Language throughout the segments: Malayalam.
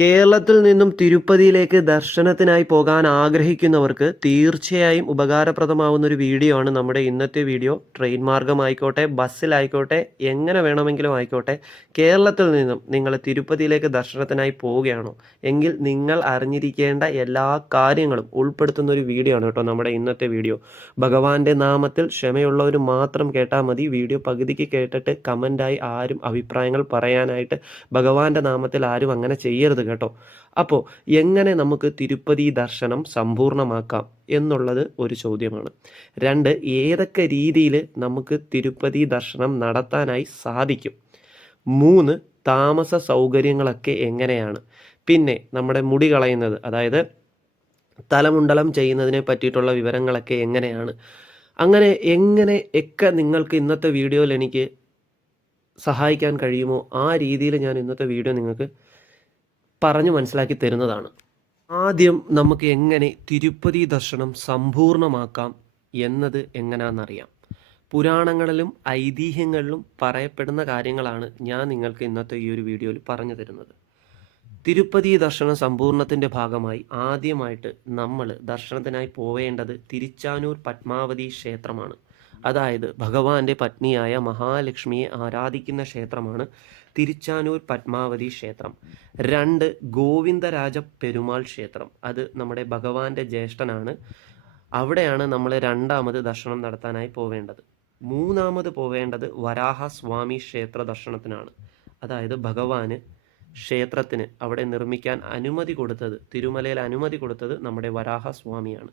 കേരളത്തിൽ നിന്നും തിരുപ്പതിയിലേക്ക് ദർശനത്തിനായി പോകാൻ ആഗ്രഹിക്കുന്നവർക്ക് തീർച്ചയായും ഉപകാരപ്രദമാവുന്ന ഒരു വീഡിയോ ആണ് നമ്മുടെ ഇന്നത്തെ വീഡിയോ. ട്രെയിൻ മാർഗമായിക്കോട്ടെ ബസ്സിലായിക്കോട്ടെ എങ്ങനെ വേണമെങ്കിലും ആയിക്കോട്ടെ കേരളത്തിൽ നിന്നും നിങ്ങൾ തിരുപ്പതിയിലേക്ക് ദർശനത്തിനായി പോവുകയാണോ? എങ്കിൽ നിങ്ങൾ അറിഞ്ഞിരിക്കേണ്ട എല്ലാ കാര്യങ്ങളും ഉൾപ്പെടുത്തുന്ന ഒരു വീഡിയോ ആണ് കേട്ടോ നമ്മുടെ ഇന്നത്തെ വീഡിയോ. ഭഗവാന്റെ നാമത്തിൽ ക്ഷമയുള്ളവർ മാത്രം കേട്ടാൽ മതി. വീഡിയോ പകുതിക്ക് കേട്ടിട്ട് കമന്റായി ആരും അഭിപ്രായങ്ങൾ പറയാനായിട്ട് ഭഗവാന്റെ നാമത്തിൽ ആരും അങ്ങനെ ചെയ്യരുത് കേട്ടോ. അപ്പോൾ എങ്ങനെ നമുക്ക് തിരുപ്പതി ദർശനം സമ്പൂർണമാക്കാം എന്നുള്ളത് ഒരു ചോദ്യമാണ്. രണ്ട് ഏതൊക്കെ രീതിയിൽ നമുക്ക് തിരുപ്പതി ദർശനം നടത്താനായി സാധിക്കും? മൂന്ന് താമസ സൗകര്യങ്ങളൊക്കെ എങ്ങനെയാണ്? പിന്നെ നമ്മുടെ മുടി കളയുന്നത് അതായത് തലമുണ്ടലം ചെയ്യുന്നതിനെ പറ്റിയിട്ടുള്ള വിവരങ്ങളൊക്കെ എങ്ങനെയാണ്? അങ്ങനെ എങ്ങനെ ഒക്കെ നിങ്ങൾക്ക് ഇന്നത്തെ വീഡിയോയിൽ എനിക്ക് സഹായിക്കാൻ കഴിയുമോ? ആ രീതിയിൽ ഞാൻ ഇന്നത്തെ വീഡിയോ നിങ്ങൾക്ക് പറഞ്ഞു മനസ്സിലാക്കി തരുന്നതാണ്. ആദ്യം നമുക്ക് എങ്ങനെ തിരുപ്പതി ദർശനം സമ്പൂർണമാക്കാം എന്നത് എങ്ങനെയാണെന്നറിയാം പുരാണങ്ങളിലും ഐതിഹ്യങ്ങളിലും പറയപ്പെടുന്ന കാര്യങ്ങളാണ് ഞാൻ നിങ്ങൾക്ക് ഇന്നത്തെ ഈ ഒരു വീഡിയോയിൽ പറഞ്ഞു തരുന്നത്. തിരുപ്പതി ദർശനം സമ്പൂർണത്തിന്റെ ഭാഗമായി ആദ്യമായിട്ട് നമ്മൾ ദർശനത്തിനായി പോവേണ്ടത് തിരിച്ചാനൂർ പത്മാവതി ക്ഷേത്രമാണ്. അതായത് ഭഗവാന്റെ പത്നിയായ മഹാലക്ഷ്മിയെ ആരാധിക്കുന്ന ക്ഷേത്രമാണ് തിരുച്ചാനൂർ പത്മാവതി ക്ഷേത്രം. രണ്ട് ഗോവിന്ദരാജ പെരുമാൾ ക്ഷേത്രം. അത് നമ്മുടെ ഭഗവാന്റെ ജ്യേഷ്ഠനാണ്. അവിടെയാണ് നമ്മൾ രണ്ടാമത് ദർശനം നടത്താനായി പോവേണ്ടത്. മൂന്നാമത് പോവേണ്ടത് വരാഹസ്വാമി ക്ഷേത്ര ദർശനത്തിനാണ്. അതായത് ഭഗവാന് ക്ഷേത്രത്തിന് അവിടെ നിർമ്മിക്കാൻ അനുമതി കൊടുത്തത് തിരുമലയിൽ അനുമതി കൊടുത്തത് നമ്മുടെ വരാഹസ്വാമിയാണ്.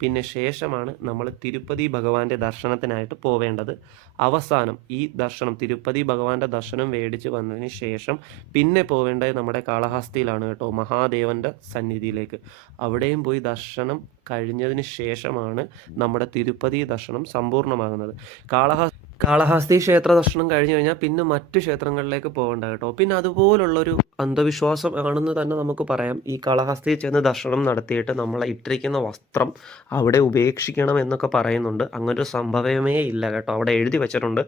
പിന്നെ ശേഷമാണ് നമ്മൾ തിരുപ്പതി ഭഗവാന്റെ ദർശനത്തിനായിട്ട് പോവേണ്ടത്. അവസാനം ഈ ദർശനം തിരുപ്പതി ഭഗവാന്റെ ദർശനം മേടിച്ച് വന്നതിന് ശേഷം പിന്നെ പോവേണ്ടത് നമ്മുടെ കാളഹസ്തിയിലാണ് കേട്ടോ മഹാദേവന്റെ സന്നിധിയിലേക്ക്. അവിടെയും പോയി ദർശനം കഴിഞ്ഞതിന് ശേഷമാണ് നമ്മുടെ തിരുപ്പതി ദർശനം സമ്പൂർണമാകുന്നത്. കാളഹ കാളഹസ്തി ക്ഷേത്ര ദർശനം കഴിഞ്ഞു കഴിഞ്ഞാൽ പിന്നെ മറ്റു ക്ഷേത്രങ്ങളിലേക്ക് പോകേണ്ട കേട്ടോ. പിന്നെ അതുപോലുള്ളൊരു അന്ധവിശ്വാസം ആണെന്ന് തന്നെ നമുക്ക് പറയാം. ഈ കാളഹാസ്തി ചെന്ന് ദർശനം നടത്തിയിട്ട് നമ്മൾ ഇട്ടിരിക്കുന്ന വസ്ത്രം അവിടെ ഉപേക്ഷിക്കണം എന്നൊക്കെ പറയുന്നുണ്ട്. അങ്ങനൊരു സംഭവമേ ഇല്ല കേട്ടോ. അവിടെ എഴുതി വെച്ചിട്ടുണ്ട്.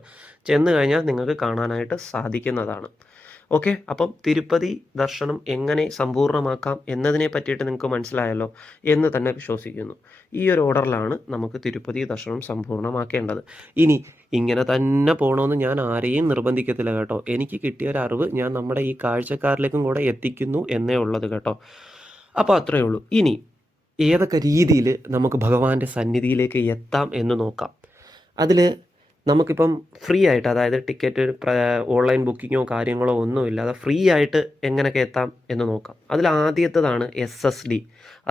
ചെന്ന് കഴിഞ്ഞാൽ നിങ്ങൾക്ക് കാണാനായിട്ട് സാധിക്കുന്നതാണ്. ഓക്കെ അപ്പം തിരുപ്പതി ദർശനം എങ്ങനെ സമ്പൂർണമാക്കാം എന്നതിനെ പറ്റിയിട്ട് നിങ്ങൾക്ക് മനസ്സിലായല്ലോ എന്ന് തന്നെ വിശ്വസിക്കുന്നു. ഈ ഒരു ഓർഡറിലാണ് നമുക്ക് തിരുപ്പതി ദർശനം സമ്പൂർണമാക്കേണ്ടത് ഇനി ഇങ്ങനെ തന്നെ പോകണമെന്ന് ഞാൻ ആരെയും നിർബന്ധിക്കത്തില്ല കേട്ടോ. എനിക്ക് കിട്ടിയ ഒരു അറിവ് ഞാൻ നമ്മുടെ ഈ കാഴ്ചക്കാരിലേക്കും കൂടെ എത്തിക്കുന്നു എന്നേ ഉള്ളത് കേട്ടോ. അപ്പോൾ അത്രയേ ഉള്ളൂ. ഇനി ഏതൊക്കെ രീതിയിൽ നമുക്ക് ഭഗവാന്റെ സന്നിധിയിലേക്ക് എത്താം എന്ന് നോക്കാം. അതിൽ നമുക്കിപ്പം ഫ്രീ ആയിട്ട് അതായത് ടിക്കറ്റ് ഓൺലൈൻ ബുക്കിങ്ങോ കാര്യങ്ങളോ ഒന്നും ഇല്ലാതെ ഫ്രീ ആയിട്ട് എങ്ങനെയൊക്കെ എത്താം എന്ന് നോക്കാം. അതിൽ ആദ്യത്തേതാണ് എസ് എസ് ഡി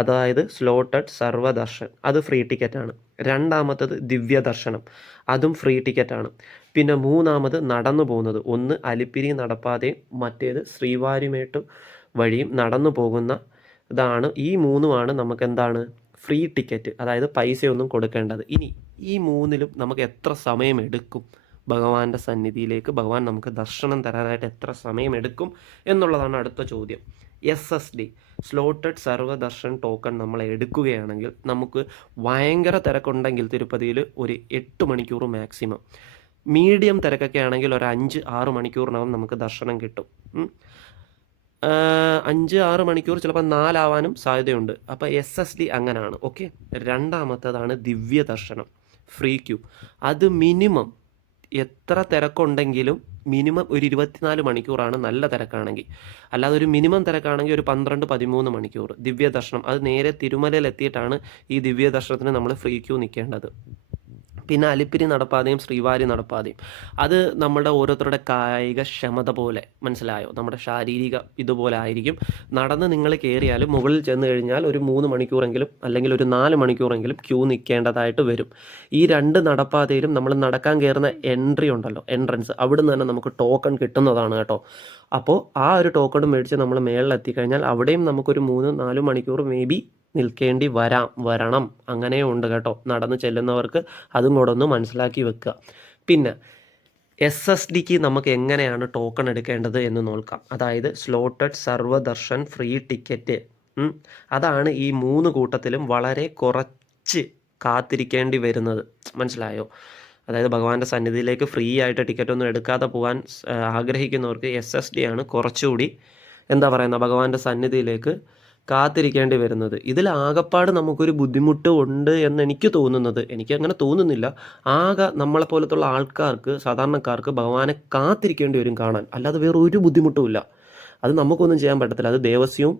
അതായത് സ്ലോട്ടഡ് സർവദർശൻ അത് ഫ്രീ ടിക്കറ്റാണ് രണ്ടാമത്തത് ദിവ്യദർശനം. അതും ഫ്രീ ടിക്കറ്റാണ് പിന്നെ മൂന്നാമത് നടന്നു പോകുന്നത്. ഒന്ന് അലിപ്പിരി നടപ്പാതയും മറ്റേത് ശ്രീവാരിമേട്ടും വഴിയും നടന്നു പോകുന്ന ഇതാണ്. ഈ മൂന്നുമാണ് നമുക്ക് എന്താണ് ഫ്രീ ടിക്കറ്റ് അതായത് പൈസയൊന്നും കൊടുക്കേണ്ടത്. ഇനി ഈ മൂന്നിലും നമുക്ക് എത്ര സമയം എടുക്കും? ഭഗവാന്റെ സന്നിധിയിലേക്ക് ഭഗവാൻ നമുക്ക് ദർശനം തരാനായിട്ട് എത്ര സമയം എടുക്കും എന്നുള്ളതാണ് അടുത്ത ചോദ്യം. S S D slotted Sarvadarshan token നമ്മൾ എടുക്കുകയാണെങ്കിൽ നമുക്ക് ഭയങ്കര തിരക്കുണ്ടെങ്കിൽ തിരുപ്പതിയിൽ ഒരു എട്ട് മണിക്കൂർ മാക്സിമം മീഡിയം തിരക്കൊക്കെ ആണെങ്കിൽ ഒരു അഞ്ച് ആറ് മണിക്കൂറിനകം നമുക്ക് ദർശനം കിട്ടും. അഞ്ച് ആറ് മണിക്കൂർ ചിലപ്പോൾ നാലാവാനും സാധ്യതയുണ്ട്. അപ്പോൾ എസ് എസ് ഡി അങ്ങനെയാണ് ഓക്കെ? രണ്ടാമത്തതാണ് ദിവ്യ ദർശനം. Free Q. അത് മിനിമം എത്ര തിരക്കുണ്ടെങ്കിലും മിനിമം ഒരു ഇരുപത്തിനാല് മണിക്കൂറാണ് നല്ല തിരക്കാണെങ്കിൽ അല്ലാതെ ഒരു മിനിമം തിരക്കാണെങ്കിൽ ഒരു പന്ത്രണ്ട് പതിമൂന്ന് മണിക്കൂർ ദിവ്യ ദർശനം. അത് നേരെ തിരുമലയിൽ എത്തിയിട്ടാണ് ഈ ദിവ്യ ദർശനത്തിന് നമ്മൾ ഫ്രീ ക്യൂ നിൽക്കേണ്ടത് പിന്നെ അലിപ്പിരി നടപ്പാതയും ശ്രീവാരി നടപ്പാതയും. അത് നമ്മുടെ ഓരോരുത്തരുടെ കായിക ക്ഷമത പോലെ മനസ്സിലായോ? നമ്മുടെ ശാരീരിക ഇതുപോലെ ആയിരിക്കും. നടന്ന് നിങ്ങൾ കയറിയാലും മുകളിൽ ചെന്ന് കഴിഞ്ഞാൽ ഒരു മൂന്ന് മണിക്കൂറെങ്കിലും അല്ലെങ്കിൽ ഒരു നാല് മണിക്കൂറെങ്കിലും ക്യൂ നിൽക്കേണ്ടതായിട്ട് വരും. ഈ രണ്ട് നടപ്പാതയിലും നമ്മൾ നടക്കാൻ കയറുന്ന എൻട്രി ഉണ്ടല്ലോ എൻട്രൻസ്. അവിടെ നിന്ന് തന്നെ നമുക്ക് ടോക്കൺ കിട്ടുന്നതാണ് കേട്ടോ. അപ്പോൾ ആ ഒരു ടോക്കൺ മേടിച്ച് നമ്മൾ മേളിൽ എത്തിക്കഴിഞ്ഞാൽ അവിടെയും നമുക്കൊരു മൂന്ന് നാല് മണിക്കൂർ മേ ബി നിൽക്കേണ്ടി വരാം വരണം. അങ്ങനെ ഉണ്ട് കേട്ടോ. നടന്ന് ചെല്ലുന്നവർക്ക് അതും കൂടെ ഒന്ന് മനസ്സിലാക്കി വെക്കുക. പിന്നെ എസ് എസ് ഡിക്ക് നമുക്ക് എങ്ങനെയാണ് ടോക്കൺ എടുക്കേണ്ടത് എന്ന് നോക്കാം. അതായത് സ്ലോട്ടഡ് സർവദർശൻ ഫ്രീ ടിക്കറ്റ് അതാണ് ഈ മൂന്ന് കൂട്ടത്തിലും വളരെ കുറച്ച് കാത്തിരിക്കേണ്ടി വരുന്നത്. മനസ്സിലായോ? അതായത് ഭഗവാന്റെ സന്നിധിയിലേക്ക് ഫ്രീ ആയിട്ട് ടിക്കറ്റ് ഒന്നും എടുക്കാതെ പോകാൻ ആഗ്രഹിക്കുന്നവർക്ക് എസ് എസ് ഡി ആണ് കുറച്ചുകൂടി എന്താ പറയുന്ന ഭഗവാന്റെ സന്നിധിയിലേക്ക് കാത്തിരിക്കേണ്ടി വരുന്നത്. ഇതിൽ ആകപ്പാട് നമുക്കൊരു ബുദ്ധിമുട്ട് ഉണ്ട് എന്ന് എനിക്ക് തോന്നുന്നത്. എനിക്ക് അങ്ങനെ തോന്നുന്നില്ല. ആകെ നമ്മളെ പോലത്തുള്ള ആൾക്കാർക്ക് സാധാരണക്കാർക്ക് ഭഗവാനെ കാത്തിരിക്കേണ്ടി വരും കാണാൻ. അല്ലാതെ വേറെ ഒരു ബുദ്ധിമുട്ടുമില്ല അത് നമുക്കൊന്നും ചെയ്യാൻ പറ്റത്തില്ല. അത് ദേവസ്യവും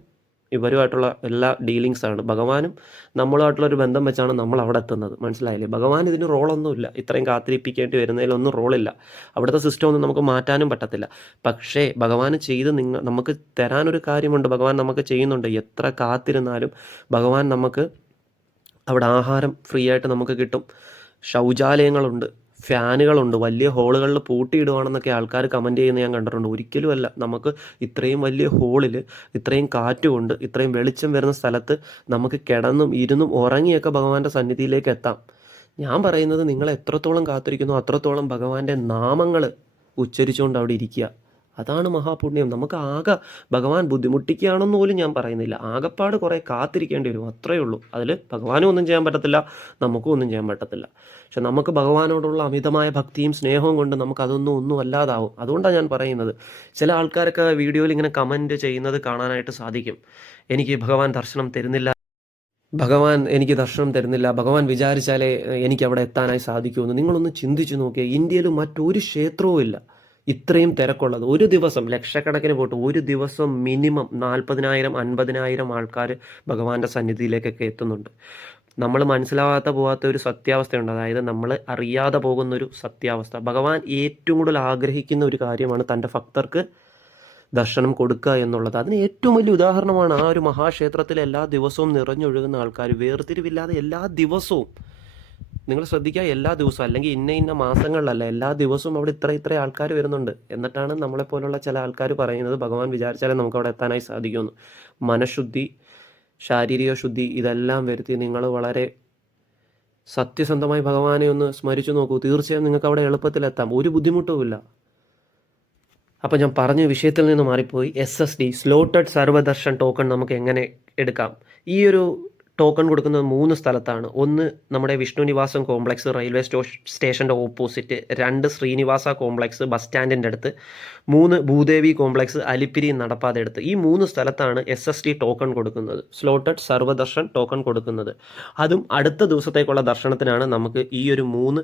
ഇവരുമായിട്ടുള്ള എല്ലാ ഡീലിങ്സ് ആണ് ഭഗവാനും നമ്മളുമായിട്ടുള്ള ഒരു ബന്ധം വെച്ചാണ് നമ്മൾ അവിടെ എത്തുന്നത്. മനസ്സിലായില്ലേ? ഭഗവാൻ ഇതിന് റോളൊന്നുമില്ല. ഇത്രയും കാത്തിരിപ്പിക്കേണ്ടി വരുന്നതിലൊന്നും റോളില്ല. അവിടുത്തെ സിസ്റ്റം ഒന്നും നമുക്ക് മാറ്റാനും പറ്റത്തില്ല. പക്ഷേ ഭഗവാൻ ചെയ്ത് നിങ്ങൾ നമുക്ക് തരാനൊരു കാര്യമുണ്ട്. ഭഗവാൻ നമുക്ക് ചെയ്യുന്നുണ്ട്. എത്ര കാത്തിരുന്നാലും ഭഗവാൻ നമുക്ക് അവിടെ ആഹാരം ഫ്രീ ആയിട്ട് നമുക്ക് കിട്ടും. ശൗചാലയങ്ങളുണ്ട്. ഫാനുകളുണ്ട്. വലിയ ഹോളുകളിൽ പൂട്ടിയിടുവാണെന്നൊക്കെ ആൾക്കാർ കമന്റ് ചെയ്യുന്നത് ഞാൻ കണ്ടിട്ടുണ്ട്. ഒരിക്കലുമല്ല നമുക്ക് ഇത്രയും വലിയ ഹോളിൽ ഇത്രയും കാറ്റുകൊണ്ട് ഇത്രയും വെളിച്ചം വരുന്ന സ്ഥലത്ത് നമുക്ക് കിടന്നും ഇരുന്നും ഉറങ്ങിയൊക്കെ ഭഗവാന്റെ സന്നിധിയിലേക്ക് എത്താം. ഞാൻ പറയുന്നത് നിങ്ങൾ എത്രത്തോളം കാത്തിരിക്കുന്നു അത്രത്തോളം ഭഗവാന്റെ നാമങ്ങൾ ഉച്ചരിച്ചുകൊണ്ട് അവിടെ ഇരിക്കുക. അതാണ് മഹാപുണ്യം. നമുക്ക് ആകെ ഭഗവാൻ ബുദ്ധിമുട്ടിക്കുകയാണെന്ന് പോലും ഞാൻ പറയുന്നില്ല. ആകെപ്പാട് കുറേ കാത്തിരിക്കേണ്ടി വരും. അത്രയേ ഉള്ളൂ. അതിൽ ഭഗവാനും ഒന്നും ചെയ്യാൻ പറ്റത്തില്ല നമുക്കും ഒന്നും ചെയ്യാൻ പറ്റത്തില്ല. പക്ഷെ നമുക്ക് ഭഗവാനോടുള്ള അമിതമായ ഭക്തിയും സ്നേഹവും കൊണ്ട് നമുക്ക് അതൊന്നും ഒന്നും അല്ലാതാവും. അതുകൊണ്ടാണ് ഞാൻ പറയുന്നത്. ചില ആൾക്കാരൊക്കെ വീഡിയോയിൽ ഇങ്ങനെ കമന്റ് ചെയ്യുന്നത് കാണാനായിട്ട് സാധിക്കും. എനിക്ക് ഭഗവാൻ ദർശനം തരുന്നില്ല. ഭഗവാൻ എനിക്ക് ദർശനം തരുന്നില്ല. ഭഗവാൻ വിചാരിച്ചാലേ എനിക്ക് അവിടെ എത്താനായി സാധിക്കുമെന്ന് നിങ്ങളൊന്ന് ചിന്തിച്ചു നോക്കിയാൽ ഇന്ത്യയിൽ മറ്റൊരു ക്ഷേത്രവും ഇല്ല ഇത്രയും തിരക്കുള്ളത്. ഒരു ദിവസം ലക്ഷക്കണക്കിന് പോട്ട് ഒരു ദിവസം മിനിമം നാൽപ്പതിനായിരം അൻപതിനായിരം ആൾക്കാർ ഭഗവാന്റെ സന്നിധിയിലേക്കൊക്കെ എത്തുന്നുണ്ട്. നമ്മൾ മനസ്സിലാവാത്ത പോകാത്ത ഒരു സത്യാവസ്ഥയുണ്ട്. അതായത് നമ്മൾ അറിയാതെ പോകുന്ന ഒരു സത്യാവസ്ഥ. ഭഗവാൻ ഏറ്റവും കൂടുതൽ ആഗ്രഹിക്കുന്ന ഒരു കാര്യമാണ് തന്റെ ഭക്തർക്ക് ദർശനം കൊടുക്കുക എന്നുള്ളത്. അതിന് ഏറ്റവും വലിയ ഉദാഹരണമാണ് ആ ഒരു മഹാക്ഷേത്രത്തിൽ എല്ലാ ദിവസവും നിറഞ്ഞൊഴുകുന്ന ആൾക്കാർ വേർതിരിവില്ലാതെ എല്ലാ ദിവസവും നിങ്ങൾ ശ്രദ്ധിക്കുക എല്ലാ ദിവസവും അല്ലെങ്കിൽ ഇന്ന ഇന്ന മാസങ്ങളിലല്ല എല്ലാ ദിവസവും അവിടെ ഇത്ര ഇത്ര ആൾക്കാർ വരുന്നുണ്ട്. എന്നിട്ടാണ് നമ്മളെപ്പോലുള്ള ചില ആൾക്കാർ പറയുന്നത് ഭഗവാൻ വിചാരിച്ചാലേ നമുക്ക് അവിടെ എത്താനായി സാധിക്കുമെന്ന്. മനഃശുദ്ധി ശാരീരിക ശുദ്ധി ഇതെല്ലാം വരുത്തി നിങ്ങൾ വളരെ സത്യസന്ധമായി ഭഗവാനെ ഒന്ന് സ്മരിച്ചു നോക്കൂ. തീർച്ചയായും നിങ്ങൾക്ക് അവിടെ എളുപ്പത്തിലെത്താം ഒരു ബുദ്ധിമുട്ടുമില്ല അപ്പോൾ ഞാൻ പറഞ്ഞ വിഷയത്തിൽ നിന്ന് മാറിപ്പോയി. S S D slotted Sarvadarshan token നമുക്ക് എങ്ങനെ എടുക്കാം? ഈ ഒരു ടോക്കൺ കൊടുക്കുന്നത് മൂന്ന് സ്ഥലത്താണ്. ഒന്ന് നമ്മുടെ വിഷ്ണു നിവാസം കോംപ്ലക്സ് റെയിൽവേ സ്റ്റോ സ്റ്റേഷന്റെ ഓപ്പോസിറ്റ് രണ്ട് ശ്രീനിവാസ കോംപ്ലക്സ് ബസ് സ്റ്റാൻഡിന്റെ അടുത്ത് മൂന്ന് ഭൂദേവി കോംപ്ലക്സ് അലിപ്പിരി നടപ്പാതെ അടുത്ത്. ഈ മൂന്ന് സ്ഥലത്താണ് എസ് എസ് ടി ടോക്കൺ കൊടുക്കുന്നത് സ്ലോട്ടഡ് സർവദർശൻ ടോക്കൺ കൊടുക്കുന്നത്. അതും അടുത്ത ദിവസത്തേക്കുള്ള ദർശനത്തിനാണ് നമുക്ക് ഈ ഒരു മൂന്ന്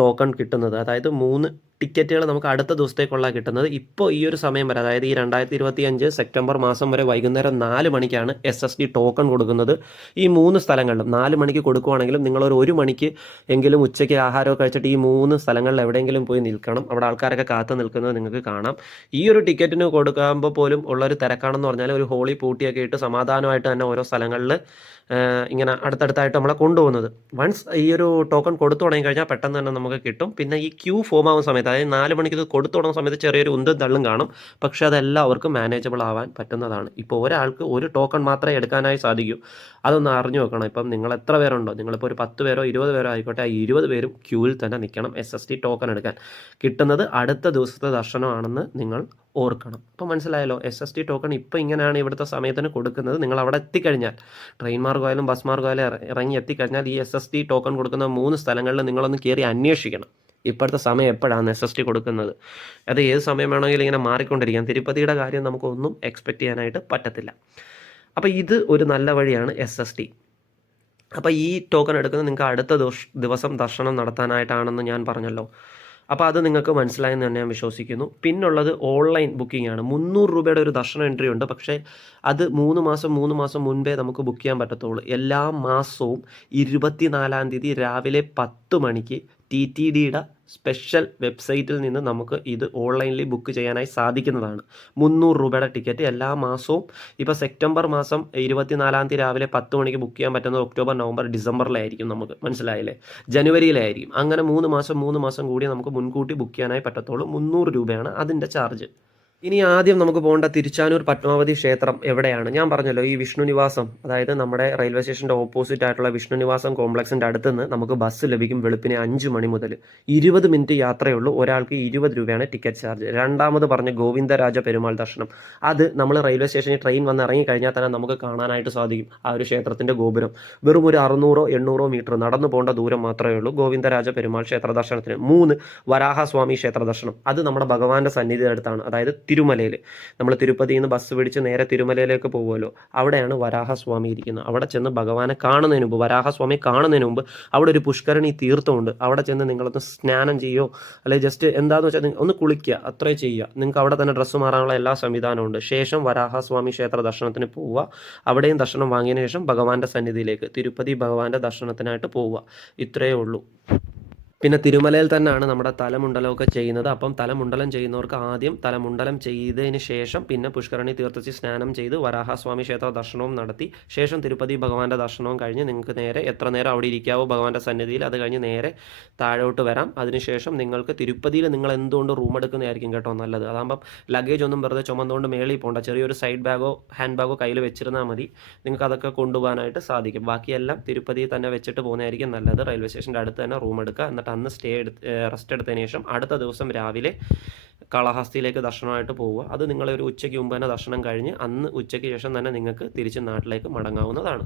ടോക്കൺ കിട്ടുന്നത്. അതായത് മൂന്ന് ടിക്കറ്റുകൾ നമുക്ക് അടുത്ത ദിവസത്തേക്കുള്ള കിട്ടുന്നത്. ഇപ്പോൾ ഈ ഒരു സമയം വരെ അതായത് ഈ രണ്ടായിരത്തി ഇരുപത്തി അഞ്ച് സെപ്റ്റംബർ മാസം വരെ വൈകുന്നേരം നാല് മണിക്കാണ് എസ് എസ് ഡി ടോക്കൺ കൊടുക്കുന്നത്. ഈ മൂന്ന് സ്ഥലങ്ങളിലും നാല് മണിക്ക് കൊടുക്കുവാണെങ്കിലും നിങ്ങളൊരു ഒരു മണിക്ക് എങ്കിലും ഉച്ചയ്ക്ക് ആഹാരമൊക്കെ കഴിച്ചിട്ട് ഈ മൂന്ന് സ്ഥലങ്ങളിൽ എവിടെയെങ്കിലും പോയി നിൽക്കണം. അവിടെ ആൾക്കാരൊക്കെ കാത്തു നിൽക്കുന്നത് നിങ്ങൾക്ക് കാണാം. ഈ ഒരു ടിക്കറ്റിന് കൊടുക്കുമ്പോൾ പോലും ഉള്ളൊരു തിരക്കാണെന്ന് പറഞ്ഞാൽ ഒരു ഹോളി പൂട്ടിയൊക്കെ ഇട്ട് സമാധാനമായിട്ട് തന്നെ ഓരോ സ്ഥലങ്ങളിൽ ഇങ്ങനെ അടുത്തടുത്തായിട്ട് നമ്മളെ കൊണ്ടുപോകുന്നത്. വൺസ് ഈ ഒരു ടോക്കൺ കൊടുത്തു തുടങ്ങി കഴിഞ്ഞാൽ പെട്ടെന്ന് തന്നെ നമുക്ക് കിട്ടും. പിന്നെ ഈ ക്യൂ ഫോം ആവുന്ന സമയത്ത് അതായത് നാല് മണിക്ക് ഇത് കൊടുത്തു തുടങ്ങുന്ന സമയത്ത് ചെറിയൊരു ഉന്തും തള്ളും കാണും. പക്ഷേ അതെല്ലാവർക്കും മാനേജബിൾ ആവാൻ പറ്റുന്നതാണ്. ഇപ്പോൾ ഒരാൾക്ക് ഒരു ടോക്കൺ മാത്രമേ എടുക്കാനായി സാധിക്കൂ. അതൊന്ന് അറിഞ്ഞു വെക്കണം. ഇപ്പം നിങ്ങൾ എത്ര പേരുണ്ടോ? നിങ്ങളിപ്പോൾ ഒരു പത്ത് പേരോ ഇരുപത് പേരോ ആയിക്കോട്ടെ ആ ഇരുപത് പേരും ക്യൂവിൽ തന്നെ നിൽക്കണം എസ് എസ് ടി ടോക്കൺ എടുക്കാൻ. കിട്ടുന്നത് അടുത്ത ദിവസത്തെ ദർശനമാണെന്ന് നിങ്ങൾ ഓർക്കണം. അപ്പോൾ മനസ്സിലായല്ലോ എസ് എസ് ടി ടോക്കൺ ഇപ്പോൾ ഇങ്ങനെയാണ് ഇവിടുത്തെ സമയത്തിന് കൊടുക്കുന്നത്. നിങ്ങൾ അവിടെ എത്തിക്കഴിഞ്ഞാൽ ട്രെയിൻ മാർഗമായാലും ബസ് മാർഗമായാലും ഇറ- ഇറങ്ങി എത്തിക്കഴിഞ്ഞാൽ ഈ എസ് എസ് ടി ടോക്കൺ കൊടുക്കുന്ന മൂന്ന് സ്ഥലങ്ങളിൽ നിങ്ങളൊന്ന് കയറി അന്വേഷിക്കണം. ഇപ്പോഴത്തെ സമയം എപ്പോഴാണ് എസ് എസ് ടി കൊടുക്കുന്നത്? അത് ഏത് സമയം വേണമെങ്കിലും ഇങ്ങനെ മാറിക്കൊണ്ടിരിക്കാം. തിരുപ്പതിയുടെ കാര്യം നമുക്കൊന്നും എക്സ്പെക്റ്റ് ചെയ്യാനായിട്ട് പറ്റത്തില്ല. അപ്പോൾ ഇത് ഒരു നല്ല വഴിയാണ് എസ് എസ് ടി അപ്പോൾ ഈ ടോക്കൺ എടുക്കുന്നത് നിങ്ങൾക്ക് അടുത്ത ദിവസ- ദർശനം നടത്താനായിട്ടാണെന്ന് ഞാൻ പറഞ്ഞല്ലോ. അപ്പോൾ അത് നിങ്ങൾക്ക് മനസ്സിലായെന്ന് തന്നെ ഞാൻ വിശ്വസിക്കുന്നു. പിന്നുള്ളത് ഓൺലൈൻ ബുക്കിംഗ് ആണ്. മുന്നൂറ് രൂപയുടെ ഒരു ദർശന എൻട്രി ഉണ്ട്. പക്ഷേ അത് മൂന്ന് മാസം മൂന്ന് മാസം മുൻപേ നമുക്ക് ബുക്ക് ചെയ്യാൻ പറ്റത്തുള്ളൂ. എല്ലാ മാസവും ഇരുപത്തിനാലാം തീയതി രാവിലെ പത്ത് മണിക്ക് ടി ടി ഡിയുടെ സ്പെഷ്യൽ വെബ്സൈറ്റിൽ നിന്ന് നമുക്ക് ഇത് ഓൺലൈനിൽ ബുക്ക് ചെയ്യാനായി സാധിക്കുന്നതാണ്. മുന്നൂറ് രൂപയുടെ ടിക്കറ്റ് എല്ലാ മാസവും. ഇപ്പോൾ സെപ്റ്റംബർ മാസം ഇരുപത്തിനാലാം തീയതി രാവിലെ പത്ത് മണിക്ക് ബുക്ക് ചെയ്യാൻ പറ്റുന്നത് ഒക്ടോബർ നവംബർ ഡിസംബറിലായിരിക്കും നമുക്ക്. മനസ്സിലായില്ലേ? ജനുവരിയിലായിരിക്കും. അങ്ങനെ മൂന്ന് മാസം മൂന്ന് മാസം കൂടി നമുക്ക് മുൻകൂട്ടി ബുക്ക് ചെയ്യാനായി പറ്റത്തുള്ളൂ. മുന്നൂറ് രൂപയാണ് അതിന്റെ ചാർജ്. ഇനി ആദ്യം നമുക്ക് പോകേണ്ട തിരുച്ചാനൂർ പത്മാവതി ക്ഷേത്രം എവിടെയാണ്? ഞാൻ പറഞ്ഞല്ലോ ഈ വിഷ്ണു നിവാസം അതായത് നമ്മുടെ റെയിൽവേ സ്റ്റേഷന്റെ ഓപ്പോസിറ്റ് ആയിട്ടുള്ള വിഷ്ണു നിവാസം കോംപ്ലക്സിന്റെ അടുത്ത് നിന്ന് നമുക്ക് ബസ് ലഭിക്കും വെളുപ്പിനെ അഞ്ച് മണി മുതൽ. ഇരുപത് മിനിറ്റ് യാത്രയുള്ളൂ ഒരാൾക്ക് ഇരുപത് രൂപയാണ് ടിക്കറ്റ് ചാർജ്. രണ്ടാമത് പറഞ്ഞ ഗോവിന്ദരാജ പെരുമാൾ ദർശനം. അത് നമ്മൾ റെയിൽവേ സ്റ്റേഷനിൽ ട്രെയിൻ വന്ന് ഇറങ്ങി കഴിഞ്ഞാൽ തന്നെ നമുക്ക് കാണാനായിട്ട് സാധിക്കും ആ ഒരു ക്ഷേത്രത്തിന്റെ ഗോപുരം. വെറും ഒരു അറുന്നൂറോ എണ്ണൂറോ മീറ്റർ നടന്നു പോകേണ്ട ദൂരം മാത്രമേ ഉള്ളൂ ഗോവിന്ദരാജ പെരുമാൾ ക്ഷേത്ര ദർശനത്തിന്. മൂന്ന് വരാഹസ്വാമി ക്ഷേത്ര ദർശനം. അത് നമ്മുടെ ഭഗവാന്റെ സന്നിധി അടുത്താണ്. അതായത് തിരുമലയിൽ. നമ്മൾ തിരുപ്പതിയിൽ നിന്ന് ബസ് പിടിച്ച് നേരെ തിരുമലയിലേക്ക് പോകുമല്ലോ. അവിടെയാണ് വരാഹസ്വാമി ഇരിക്കുന്നത്. അവിടെ ചെന്ന് ഭഗവാനെ കാണുന്നതിന് മുമ്പ് വരാഹസ്വാമി കാണുന്നതിന് മുമ്പ് അവിടെ ഒരു പുഷ്കരണി തീർത്ഥമുണ്ട്. അവിടെ ചെന്ന് നിങ്ങളൊന്ന് സ്നാനം ചെയ്യോ? അല്ലെങ്കിൽ ജസ്റ്റ് എന്താണെന്ന് വെച്ചാൽ ഒന്ന് കുളിക്കുക. അത്രേ ചെയ്യുക. നിങ്ങൾക്ക് അവിടെ തന്നെ ഡ്രസ്സ് മാറാനുള്ള എല്ലാ സംവിധാനവും ഉണ്ട്. ശേഷം വരാഹസ്വാമി ക്ഷേത്ര ദർശനത്തിന് പോവുക. അവിടെയും ദർശനം വാങ്ങിയതിന് ശേഷം ഭഗവാന്റെ സന്നിധിയിലേക്ക് തിരുപ്പതി ഭഗവാന്റെ ദർശനത്തിനായിട്ട് പോവുക. ഇത്രയേ ഉള്ളൂ. പിന്നെ തിരുമലയിൽ തന്നെയാണ് നമ്മുടെ തലമുണ്ടലമൊക്കെ ചെയ്യുന്നത്. അപ്പം തലമുണ്ടലം ചെയ്യുന്നവർക്ക് ആദ്യം തലമുണ്ടലം ചെയ്തതിന് ശേഷം പിന്നെ പുഷ്കരണി തീർത്ഥത്തിൽ സ്നാനം ചെയ്ത് വരാഹസ്വാമി ക്ഷേത്ര ദർശനവും നടത്തി. ശേഷം തിരുപ്പതി ഭഗവാന്റെ ദർശനവും കഴിഞ്ഞ് നിങ്ങൾക്ക് നേരെ എത്ര നേരം അവിടെ ഇരിക്കാവോ ഭഗവാന്റെ സന്നിധിയിൽ അത് കഴിഞ്ഞ് നേരെ താഴോട്ട് വരാം. അതിനുശേഷം നിങ്ങൾക്ക് തിരുപ്പതിയിൽ നിങ്ങൾ എന്തുകൊണ്ട് റൂം എടുക്കുന്നതായിരിക്കും കേട്ടോ നല്ലത്. അതാകുമ്പം ലഗേജ് ഒന്നും വെറുതെ ചുമന്നുകൊണ്ട് മേളിൽ പോകണ്ട ചെറിയൊരു സൈഡ് ബാഗോ ഹാൻഡ് ബാഗോ കയ്യിൽ വെച്ചിരുന്നാൽ മതി. നിങ്ങൾക്ക് അതൊക്കെ കൊണ്ടുപോകാനായിട്ട് സാധിക്കും. ബാക്കിയെല്ലാം തിരുപ്പതിയിൽ തന്നെ വെച്ചിട്ട് പോകുന്നതായിരിക്കും നല്ലത്. റെയിൽവേ സ്റ്റേഷന്റെ അടുത്ത് തന്നെ റൂം എടുക്കുക. എന്നിട്ട് അന്ന് സ്റ്റേ എടുത്ത് റെസ്റ്റ് എടുത്തതിന് ശേഷം അടുത്ത ദിവസം രാവിലെ കളഹസ്തിയിലേക്ക് ദർശനമായിട്ട് പോവുക. അത് നിങ്ങളൊരു ഉച്ചയ്ക്ക് മുമ്പ് തന്നെ ദർശനം കഴിഞ്ഞ് അന്ന് ഉച്ചയ്ക്ക് ശേഷം തന്നെ നിങ്ങൾക്ക് തിരിച്ച് നാട്ടിലേക്ക് മടങ്ങാവുന്നതാണ്.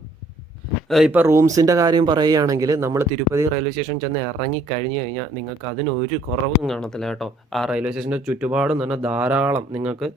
ഇപ്പോൾ റൂംസിന്റെ കാര്യം പറയുകയാണെങ്കിൽ നമ്മൾ തിരുപ്പതി റെയിൽവേ സ്റ്റേഷൻ ചെന്ന് ഇറങ്ങി കഴിഞ്ഞ് കഴിഞ്ഞാൽ നിങ്ങൾക്ക് അതിനൊരു കുറവും കാണത്തില്ല കേട്ടോ. ആ റെയിൽവേ സ്റ്റേഷന്റെ ചുറ്റുപാടും തന്നെ ധാരാളം നിങ്ങൾക്ക്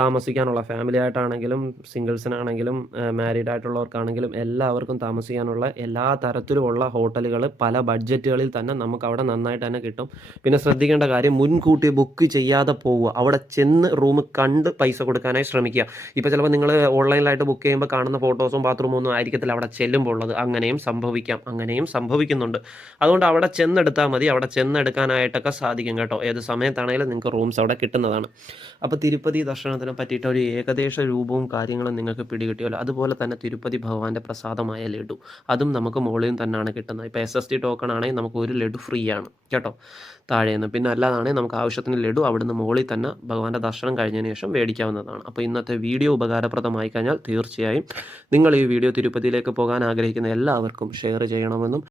താമസിക്കാനുള്ള ഫാമിലി ആയിട്ടാണെങ്കിലും സിംഗിൾസിനാണെങ്കിലും മാരീഡ് ആയിട്ടുള്ളവർക്കാണെങ്കിലും എല്ലാവർക്കും താമസിക്കാനുള്ള എല്ലാ തരത്തിലുമുള്ള ഹോട്ടലുകൾ പല ബഡ്ജറ്റുകളിൽ തന്നെ നമുക്ക് അവിടെ നന്നായിട്ട് തന്നെ കിട്ടും. പിന്നെ ശ്രദ്ധിക്കേണ്ട കാര്യം മുൻകൂട്ടി ബുക്ക് ചെയ്യാതെ പോവുക. അവിടെ ചെന്ന് റൂം കണ്ട് പൈസ കൊടുക്കാനായി ശ്രമിക്കുക. ഇപ്പോൾ ചിലപ്പോൾ നിങ്ങൾ ഓൺലൈനിലായിട്ട് ബുക്ക് ചെയ്യുമ്പോൾ കാണുന്ന ഫോട്ടോസും ബാത്റൂമും ഒന്നും ആയിരിക്കത്തില്ല. അവിടെ ചെല്ലുമ്പോൾ ഉള്ളത് അങ്ങനെയും സംഭവിക്കാം അങ്ങനെയും സംഭവിക്കുന്നുണ്ട്. അതുകൊണ്ട് അവിടെ ചെന്നെടുത്താൽ മതി. അവിടെ ചെന്നെടുക്കാനായിട്ടൊക്കെ സാധിക്കും കേട്ടോ. ഏത് സമയത്താണെങ്കിലും നിങ്ങൾക്ക് റൂംസ് അവിടെ കിട്ടുന്നതാണ്. അപ്പോൾ തിരുപ്പതി ദർശനത്തിനെ പറ്റിയിട്ട് ഒരു ഏകദേശ രൂപവും കാര്യങ്ങളും നിങ്ങൾക്ക് പിടികിട്ടിയല്ലോ അതുപോലെ തന്നെ തിരുപ്പതി ഭഗവാന്റെ പ്രസാദമായ ലഡു. അതും നമുക്ക് മുകളിൽ തന്നെയാണ് കിട്ടുന്നത്. ഇപ്പോൾ എസ് എസ് ടി ടോക്കൺ ആണെങ്കിൽ നമുക്ക് ഒരു ലഡു ഫ്രീ ആണ്. കേട്ടോ? താഴേന്ന് പിന്നെ അല്ലാതാണെങ്കിൽ നമുക്ക് ആവശ്യത്തിന് ലഡു അവിടുന്ന് മുകളിൽ തന്നെ ഭഗവാന്റെ ദർശനം കഴിഞ്ഞതിന് ശേഷം മേടിക്കാവുന്നതാണ്. അപ്പോൾ ഇന്നത്തെ വീഡിയോ ഉപകാരപ്രദമായി കഴിഞ്ഞാൽ തീർച്ചയായും നിങ്ങൾ ഈ വീഡിയോ തിരുപ്പതിയിലേക്ക് പോകാൻ ആഗ്രഹിക്കുന്ന എല്ലാവർക്കും ഷെയർ ചെയ്യണമെന്നും